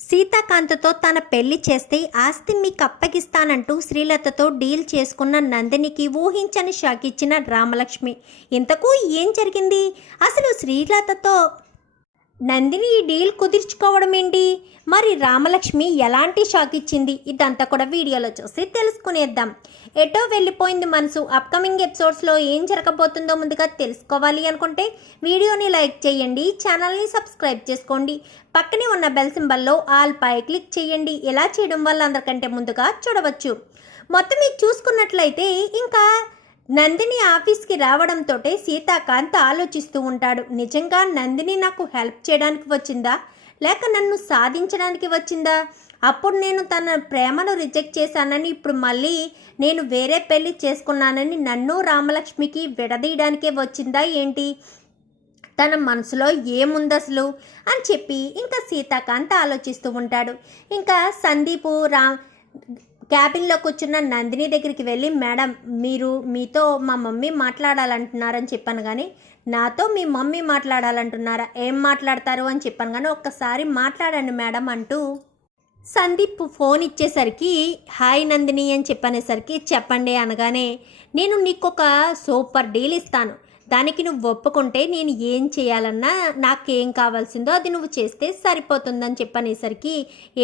సీతాకాంత్తో తన పెళ్లి చేస్తే ఆస్తి మీకు అప్పగిస్తానంటూ శ్రీలతతో డీల్ చేసుకున్న నందినికి ఊహించని షాక్ ఇచ్చిన రామలక్ష్మి. ఇంతకు ఏం జరిగింది? అసలు శ్రీలతతో నందిని ఈ డీల్ కుదుర్చుకోవడం ఏంటి? మరి రామలక్ష్మి ఎలాంటి షాక్ ఇచ్చింది? ఇదంతా కూడా వీడియోలో చూసి తెలుసుకునేద్దాం. ఎటో వెళ్ళిపోయింది మనసు అప్కమింగ్ ఎపిసోడ్స్లో ఏం జరగబోతుందో ముందుగా తెలుసుకోవాలి అనుకుంటే వీడియోని లైక్ చేయండి, ఛానల్ని సబ్స్క్రైబ్ చేసుకోండి, పక్కనే ఉన్న బెల్ సింబల్లో ఆల్ పై క్లిక్ చేయండి. ఎలా చేయడం వల్ల అందరికంటే ముందుగా చూడవచ్చు. మొత్తం మీకు చూసుకున్నట్లయితే ఇంకా నందిని ఆఫీస్కి రావడంతో సీతాకాంత్ ఆలోచిస్తూ ఉంటాడు. నిజంగా నందిని నాకు హెల్ప్ చేయడానికి వచ్చిందా, లేక నన్ను సాధించడానికి వచ్చిందా? అప్పుడు నేను తన ప్రేమను రిజెక్ట్ చేశానని, ఇప్పుడు మళ్ళీ నేను వేరే పెళ్లి చేసుకున్నానని నన్ను రామలక్ష్మికి విడదీయడానికే వచ్చిందా ఏంటి? తన మనసులో ఏముంది అసలు అని చెప్పి ఇంకా సీతాకాంత్ ఆలోచిస్తూ ఉంటాడు. ఇంకా సందీపు క్యాబిన్లో కూర్చున్న నందిని దగ్గరికి వెళ్ళి, మేడం మీతో మా మమ్మీ మాట్లాడాలంటున్నారని చెప్పాను, కానీ నాతో మీ మమ్మీ మాట్లాడాలంటున్నారా? ఏం మాట్లాడతారు అని చెప్పాను, కానీ ఒక్కసారి మాట్లాడండి మేడం అంటూ సందీప్ ఫోన్ ఇచ్చేసరికి హాయ్ నందిని అని చెప్పనేసరికి చెప్పండి అనగానే, నేను నీకు ఒక సూపర్ డీల్ ఇస్తాను, దానికి నువ్వు ఒప్పుకుంటే నేను ఏం చేయాలన్నా నాకేం కావాల్సిందో అది నువ్వు చేస్తే సరిపోతుందని చెప్పనేసరికి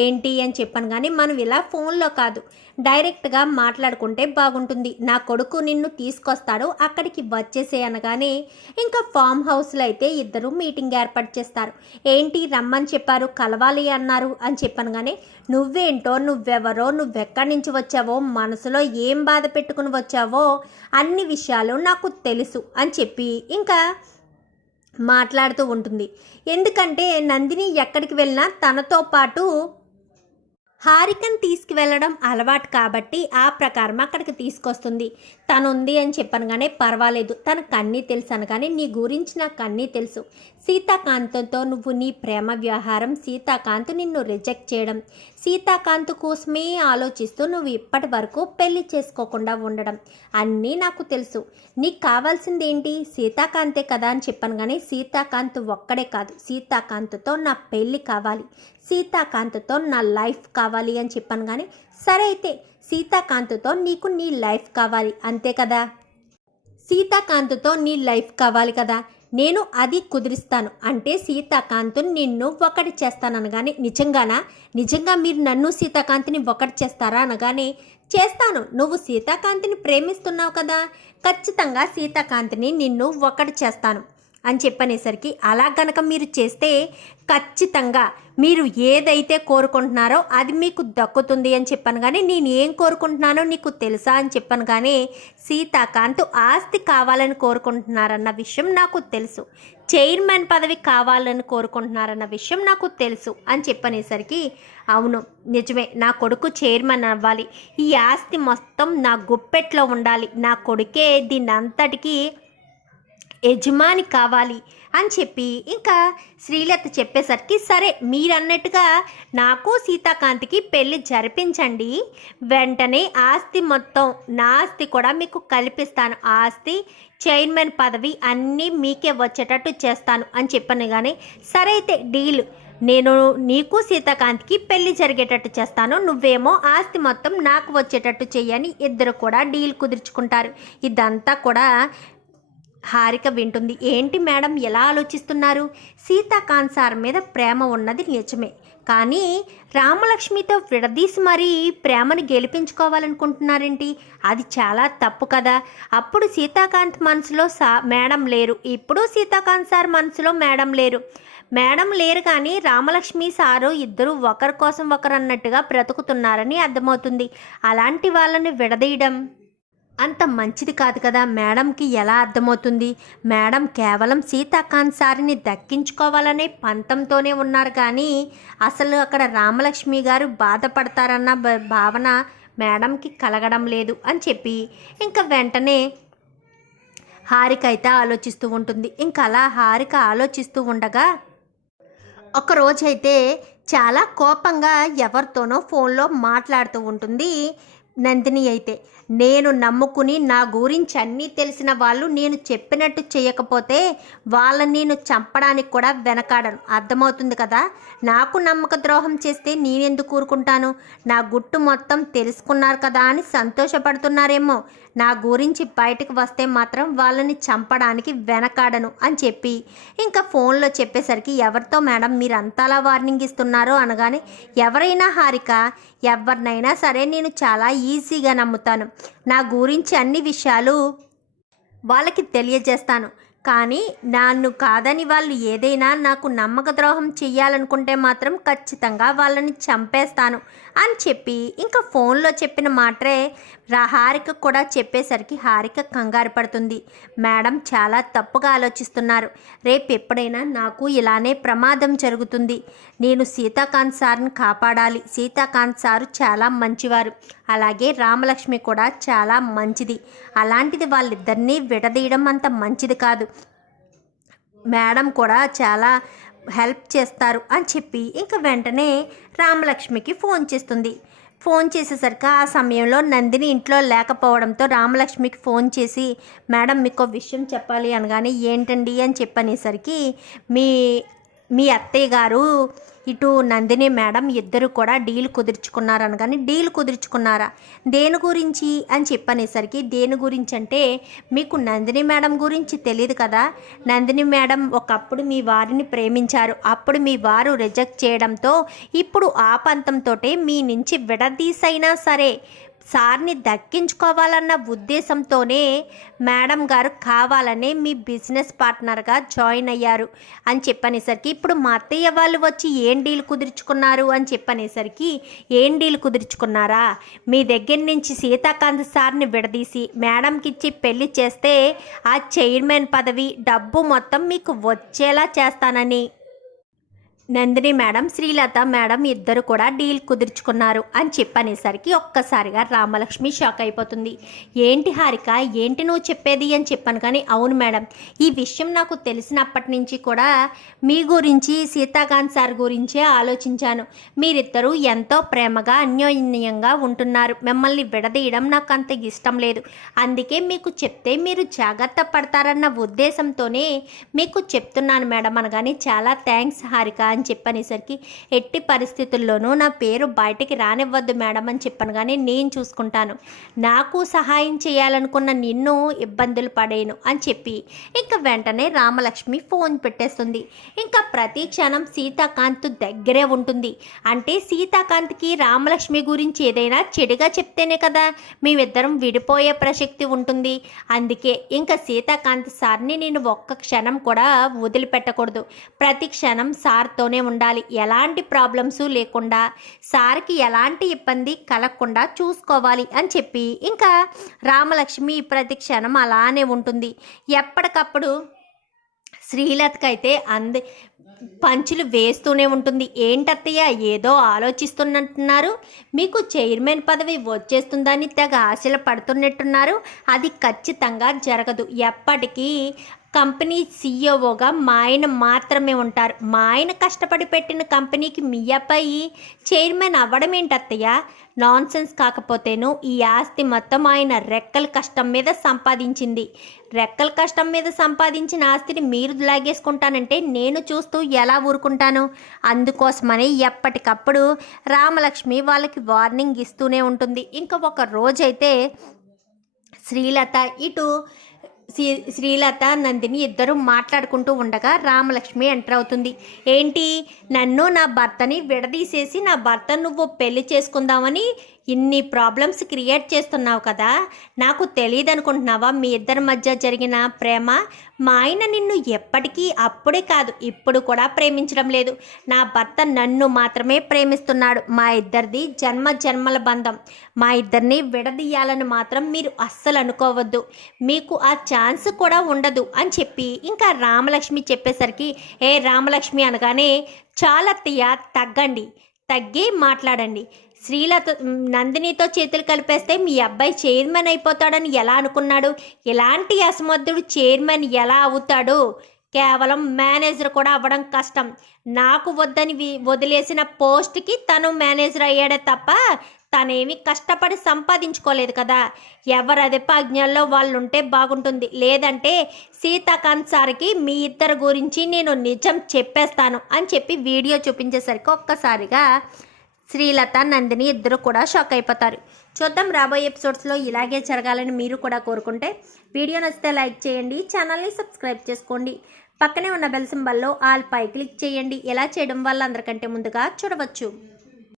ఏంటి అని చెప్పాను, కానీ మనం ఇలా ఫోన్లో కాదు డైరెక్ట్గా మాట్లాడుకుంటే బాగుంటుంది. నా కొడుకు నిన్ను తీసుకొస్తాడు, అక్కడికి వచ్చేసే అనగానే ఇంకా ఫామ్ హౌస్లో అయితే ఇద్దరు మీటింగ్ ఏర్పాటు చేస్తారు. ఏంటి రమ్మని చెప్పారు, కలవాలి అన్నారు అని చెప్పాను, కానీ నువ్వేంటో, నువ్వెవరో, నువ్వెక్కడి నుంచి వచ్చావో, మనసులో ఏం బాధ పెట్టుకుని వచ్చావో అన్ని విషయాలు నాకు తెలుసు అని చెప్పి ఇంకా మాట్లాడుతూ ఉంటుంది. ఎందుకంటే నందిని ఎక్కడికి వెళ్ళినా తనతో పాటు హారికను తీసుకువెళ్ళడం అలవాటు కాబట్టి ఆ ప్రకారం అక్కడికి తీసుకొస్తుంది. తను ఉంది అని చెప్పాను, కానీ పర్వాలేదు, తనకు అన్నీ తెలుసు అనగానే నీ గురించి నాకు అన్నీ తెలుసు. సీతాకాంత్తో నువ్వు నీ ప్రేమ వ్యవహారం, సీతాకాంత్ నిన్ను రిజెక్ట్ చేయడం, సీతాకాంత్ కోసమే ఆలోచిస్తూ నువ్వు ఇప్పటి వరకు పెళ్లి చేసుకోకుండా ఉండడం అన్నీ నాకు తెలుసు. నీకు కావాల్సింది ఏంటి? సీతాకాంతే కదా అని చెప్పాను, కానీ సీతాకాంత్ ఒక్కడే కాదు, సీతాకాంత్తో నా పెళ్ళి కావాలి, సీతాకాంత్తో నా లైఫ్ కావాలి అని చెప్పాను, కానీ సరే అయితే సీతాకాంత్తో నీకు నీ లైఫ్ కావాలి అంతే కదా, సీతాకాంత్తో నీ లైఫ్ కావాలి కదా, నేను అది కుదిరిస్తాను అంటే సీతాకాంత్ నిన్ను ఒకటి చేస్తాననగానే నిజంగా మీరు నన్ను సీతాకాంత్ని ఒకటి చేస్తారా అనగానే చేస్తాను, నువ్వు సీతాకాంత్ని ప్రేమిస్తున్నావు కదా, ఖచ్చితంగా సీతాకాంత్ని నిన్ను ఒకటి చేస్తాను అని చెప్పనేసరికి అలా గనక మీరు చేస్తే ఖచ్చితంగా మీరు ఏదైతే కోరుకుంటున్నారో అది మీకు దక్కుతుంది అని చెప్పాను, కానీ నేను ఏం కోరుకుంటున్నానో నీకు తెలుసా అని చెప్పాను, కానీ సీతాకాంత్ ఆస్తి కావాలని కోరుకుంటున్నారన్న విషయం నాకు తెలుసు, చైర్మన్ పదవి కావాలని కోరుకుంటున్నారన్న విషయం నాకు తెలుసు అని చెప్పనేసరికి అవును నిజమే, నా కొడుకు చైర్మన్ అవ్వాలి, ఈ ఆస్తి మొత్తం నా గుప్పెట్లో ఉండాలి, నా కొడుకే దీన్ని అంతటికీ యజమాని కావాలి అని చెప్పి ఇంకా శ్రీలత చెప్పేసరికి సరే మీరన్నట్టుగా నాకు సీతాకాంత్కి పెళ్ళి జరిపించండి, వెంటనే ఆస్తి మొత్తం నా ఆస్తి కూడా మీకు కల్పిస్తాను, ఆస్తి చైర్మన్ పదవి అన్నీ మీకే వచ్చేటట్టు చేస్తాను అని చెప్పాను, కానీ సరే అయితే డీల్, నేను నీకు సీతాకాంత్కి పెళ్లి జరిగేటట్టు చేస్తాను, నువ్వేమో ఆస్తి మొత్తం నాకు వచ్చేటట్టు చెయ్యని ఇద్దరు కూడా డీల్ కుదుర్చుకుంటారు. ఇదంతా కూడా హారిక వింటుంది. ఏంటి మేడం ఎలా ఆలోచిస్తున్నారు? సీతాకాంత్ సార్ మీద ప్రేమ ఉన్నది నిజమే, కానీ రామలక్ష్మితో విడదీసి మరీ ప్రేమను గెలిపించుకోవాలనుకుంటున్నారేంటి? అది చాలా తప్పు కదా. అప్పుడు సీతాకాంత్ మనసులో మేడం లేరు, ఇప్పుడు సీతాకాంత్ సార్ మనసులో మేడం లేరు కానీ రామలక్ష్మి సారు ఇద్దరు ఒకరి కోసం ఒకరు అన్నట్టుగా బ్రతుకుతున్నారని అర్థమవుతుంది. అలాంటి వాళ్ళని విడదీయడం అంత మంచిది కాదు కదా. మేడంకి ఎలా అర్థమవుతుంది? మేడం కేవలం సీతాకాంత్ సారిని దక్కించుకోవాలనే పంతంతోనే ఉన్నారు, కానీ అసలు అక్కడ రామలక్ష్మి గారు బాధపడతారన్న భావన మేడంకి కలగడం లేదు అని చెప్పి ఇంకా వెంటనే హారిక అయితే ఆలోచిస్తూ ఉంటుంది. ఇంకా అలా హారిక ఆలోచిస్తూ ఉండగా ఒకరోజైతే చాలా కోపంగా ఎవరితోనో ఫోన్లో మాట్లాడుతూ ఉంటుంది నందిని అయితే నేను నమ్ముకుని నా గురించి అన్నీ తెలిసిన వాళ్ళు నేను చెప్పినట్టు చేయకపోతే వాళ్ళని నేను చంపడానికి కూడా వెనకాడను. అర్థమవుతుంది కదా? నాకు నమ్మక ద్రోహం చేస్తే నేనెందుకు ఊరుకుంటాను? నా గుట్టు మొత్తం తెలుసుకున్నారు కదా అని సంతోషపడుతున్నారేమో. నా గురించి బయటకు వస్తే మాత్రం వాళ్ళని చంపడానికి వెనకాడను అని చెప్పి ఇంకా ఫోన్లో చెప్పేసరికి, ఎవరితో మేడం మీరు అంతలా వార్నింగ్ ఇస్తున్నారో అనగానే, ఎవరైనా హారిక, ఎవరినైనా సరే నేను చాలా ఈజీగా నమ్ముతాను. నా గురించి అన్ని విషయాలు వాళ్ళకి తెలియజేస్తాను. కానీ నన్ను కాదని వాళ్ళు ఏదైనా నాకు నమ్మక ద్రోహం చెయ్యాలనుకుంటే మాత్రం ఖచ్చితంగా వాళ్ళని చంపేస్తాను అని చెప్పి ఇంకా ఫోన్లో చెప్పిన మాటరే హారిక కూడా చెప్పేసరికి హారిక కంగారు పడుతుంది. మేడం చాలా తప్పుగా ఆలోచిస్తున్నారు. రేపు ఎప్పుడైనా నాకు ఇలానే ప్రమాదం జరుగుతుంది. నేను సీతాకాంత్ సార్ని కాపాడాలి. సీతాకాంత్ సారు చాలా మంచివారు, అలాగే రామలక్ష్మి కూడా చాలా మంచిది. అలాంటిది వాళ్ళిద్దరినీ విడదీయడం అంత మంచిది కాదు. మేడం కూడా చాలా హెల్ప్ చేస్తారు అని చెప్పి ఇంకా వెంటనే రామలక్ష్మికి ఫోన్ చేస్తుంది. ఫోన్ చేసేసరికి ఆ సమయంలో నందిని ఇంట్లో లేకపోవడంతో రామలక్ష్మికి ఫోన్ చేసి, మేడం మీకు విషయం చెప్పాలి అనగానే, ఏంటండి అని చెప్పనేసరికి, మీ మీ అత్తయ్య గారు ఇటు నందిని మేడం ఇద్దరు కూడా డీల్ కుదుర్చుకున్నారని. కానీ డీల్ కుదుర్చుకున్నారా, దేని గురించి అని చెప్పనేసరికి, దేని గురించి అంటే మీకు నందిని మేడం గురించి తెలియదు కదా. నందిని మేడం ఒకప్పుడు మీ వారిని ప్రేమించారు. అప్పుడు మీ వారు రిజెక్ట్ చేయడంతో ఇప్పుడు ఆ పంతంతో మీ నుంచి విడదీసైనా సరే సార్ని దక్కించుకోవాలన్న ఉద్దేశంతోనే మేడం గారు కావాలనే మీ బిజినెస్ పార్ట్నర్గా జాయిన్ అయ్యారు అని చెప్పనేసరికి, ఇప్పుడు మా అత్తయ్య వాళ్ళు వచ్చి ఏం డీల్ కుదుర్చుకున్నారు అని చెప్పనేసరికి, ఏం డీల్ కుదుర్చుకున్నారా, మీ దగ్గర నుంచి సీతాకాంత్ సార్ని విడదీసి మేడంకి ఇచ్చి పెళ్లి చేస్తే ఆ చైర్మన్ పదవి డబ్బు మొత్తం మీకు వచ్చేలా చేస్తానని నందిని మేడం శ్రీలత మేడం ఇద్దరు కూడా డీల్ కుదుర్చుకున్నారు అని చెప్పనేసరికి ఒక్కసారిగా రామలక్ష్మి షాక్ అయిపోతుంది. ఏంటి హారిక, ఏంటి నువ్వు చెప్పేది అని చెప్పాను. కానీ అవును మేడం, ఈ విషయం నాకు తెలిసినప్పటి నుంచి కూడా మీ గురించి సీతాకాంత్ సార్ గురించే ఆలోచించాను. మీరిద్దరూ ఎంతో ప్రేమగా అన్యోన్యంగా ఉంటున్నారు. మిమ్మల్ని విడదీయడం నాకు అంత ఇష్టం లేదు. అందుకే మీకు చెప్తే మీరు జాగ్రత్త పడతారన్న ఉద్దేశంతోనే మీకు చెప్తున్నాను మేడం అనగానే, చాలా థ్యాంక్స్ హారిక అని చెప్పనేసరికి, ఎట్టి పరిస్థితుల్లోనూ నా పేరు బయటికి రానివ్వద్దు మేడం అని చెప్పాను. కానీ నేను చూసుకుంటాను, నాకు సహాయం చేయాలనుకున్న నిన్ను ఇబ్బందులు పడేను అని చెప్పి ఇంకా వెంటనే రామలక్ష్మి ఫోన్ పెట్టేస్తుంది. ఇంకా ప్రతి క్షణం సీతాకాంత్ దగ్గరే ఉంటుంది. అంటే సీతాకాంత్కి రామలక్ష్మి గురించి ఏదైనా చెడుగా చెప్తేనే కదా మేమిద్దరం విడిపోయే ప్రసక్తి ఉంటుంది. అందుకే ఇంకా సీతాకాంత్ సార్ని నేను ఒక్క క్షణం కూడా వదిలిపెట్టకూడదు. ప్రతి క్షణం సార్తోనే ఉండాలి. ఎలాంటి ప్రాబ్లమ్స్ లేకుండా, సార్కి ఎలాంటి ఇబ్బంది కలగకుండా చూసుకోవాలి అని చెప్పి ఇంకా రామలక్ష్మి ప్రతి క్షణం అలానే ఉంటుంది. ఎప్పటికప్పుడు శ్రీలతకైతే పంచులు వేస్తూనే ఉంటుంది. ఏంటత్తయ్య ఏదో ఆలోచిస్తున్నట్టున్నారు, మీకు చైర్మన్ పదవి వచ్చేస్తుందని తెగ ఆశలు పడుతున్నట్టున్నారు. అది ఖచ్చితంగా జరగదు. ఎప్పటికీ కంపెనీ సీఈఓగా మా ఆయన మాత్రమే ఉంటారు. మా ఆయన కష్టపడి పెట్టిన కంపెనీకి మీ అబ్బాయి చైర్మన్ అవ్వడం ఏంటత్తయ్య? నాన్సెన్స్. కాకపోతేను ఈ ఆస్తి మొత్తం ఆయన రెక్కల కష్టం మీద సంపాదించింది. రెక్కల కష్టం మీద సంపాదించిన ఆస్తిని మీరు లాగేసుకుంటానంటే నేను చూస్తూ ఎలా ఊరుకుంటాను? అందుకోసమని ఎప్పటికప్పుడు రామలక్ష్మి వాళ్ళకి వార్నింగ్ ఇస్తూనే ఉంటుంది. ఇంకా ఒక రోజైతే శ్రీలత ఇటు శ్రీలత నందిని ఇద్దరు మాట్లాడుకుంటూ ఉండగా రామలక్ష్మి ఎంటర్ అవుతుంది. ఏంటి, నన్ను నా భర్తని విడదీసేసి నా భర్త నువ్వు పెళ్లి చేసుకుందామని ఇన్ని ప్రాబ్లమ్స్ క్రియేట్ చేస్తున్నావు కదా, నాకు తెలియదు అనుకుంటున్నావా మీ ఇద్దరి మధ్య జరిగిన ప్రేమ? మా ఆయన నిన్ను ఎప్పటికీ అప్పుడే కాదు ఇప్పుడు కూడా ప్రేమించడం లేదు. నా భర్త నన్ను మాత్రమే ప్రేమిస్తున్నాడు. మా ఇద్దరిది జన్మ జన్మల బంధం. మా ఇద్దరిని విడదీయాలని మాత్రం మీరు అస్సలు అనుకోవద్దు. మీకు ఆ ఛాన్స్ కూడా ఉండదు అని చెప్పి ఇంకా రామలక్ష్మి చెప్పేసరికి, ఏ రామలక్ష్మి అనగానే, చాలా తగ్గండి, తగ్గి మాట్లాడండి. శ్రీలత నందినితో చేతులు కలిపేస్తే మీ అబ్బాయి చైర్మన్ అయిపోతాడని ఎలా అనుకున్నాడు? ఇలాంటి అసమర్థుడు చైర్మన్ ఎలా అవుతాడు? కేవలం మేనేజర్ కూడా అవ్వడం కష్టం. నాకు వద్దని వదిలేసిన పోస్ట్కి తను మేనేజర్ అయ్యాడే తప్ప తనేమి కష్టపడి సంపాదించుకోలేదు కదా, ఎవరి అధిపాజ్ఞల్లో వాళ్ళు ఉంటే బాగుంటుంది. లేదంటే సీతాకాంత్ సార్కి మీ ఇద్దరి గురించి నేను నిజం చెప్పేస్తాను అని చెప్పి వీడియో చూపించేసరికి ఒక్కసారిగా శ్రీలత నందిని ఇద్దరు కూడా షాక్ అయిపోతారు. చూద్దాం రాబోయే ఎపిసోడ్స్లో ఇలాగే జరగాలని మీరు కూడా కోరుకుంటే వీడియో నచ్చితే లైక్ చేయండి, ఛానల్ని సబ్స్క్రైబ్ చేసుకోండి, పక్కనే ఉన్న బెల్ సింబల్లో ఆల్ పై క్లిక్ చేయండి. ఇలా చేయడం వల్ల అందరికంటే ముందుగా చూడవచ్చు.